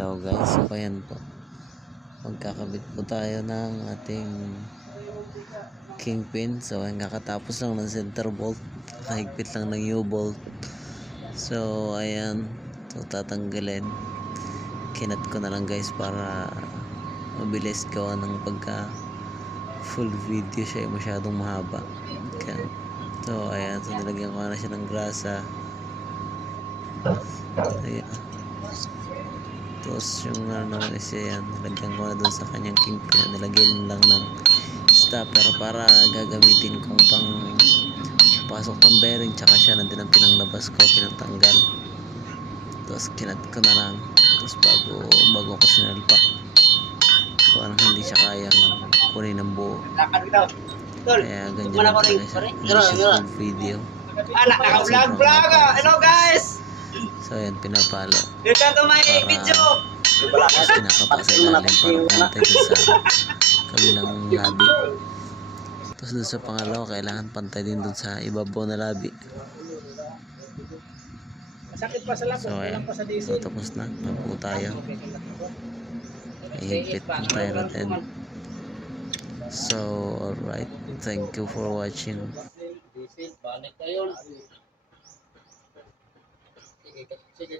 Hello guys, so ayan po, magkakabit po tayo ng ating kingpin. So ayan, kakatapos lang ng center bolt, kahigpit lang ng U-bolt. So ayan, so tatanggalin, kinat ko na lang guys para mabilis gawa ng pagka full video siya, masyadong mahaba. So ayan, so nilagyan ko na siya ng grasa. Ayan. Tapos yung naman is yan, nilagyan ko na dun sa kanyang kingpin, nilagyan lang ng stopper para gagamitin kong pang pasok ng bearing, tsaka siya na din ang pinanglabas ko, pinatanggal. Tapos kinat ko na lang, tapos bago ko sinalpak, parang hindi siya kayang kunin ng buo, kaya ganyan lang talaga siya, hindi siya full video. Naka-vlog. Hello guys! So ayan, pinapalo Welcome to my video! kasi nakapa sa ilalim para pantay dun sa kabilang labi. Tapos dun sa pangalawa, kailangan pantay din dun sa ibabaw na labi. So ayan, so tapos na po tayo, ihigpit po tayo natin. So alright, thank you for watching. Sige,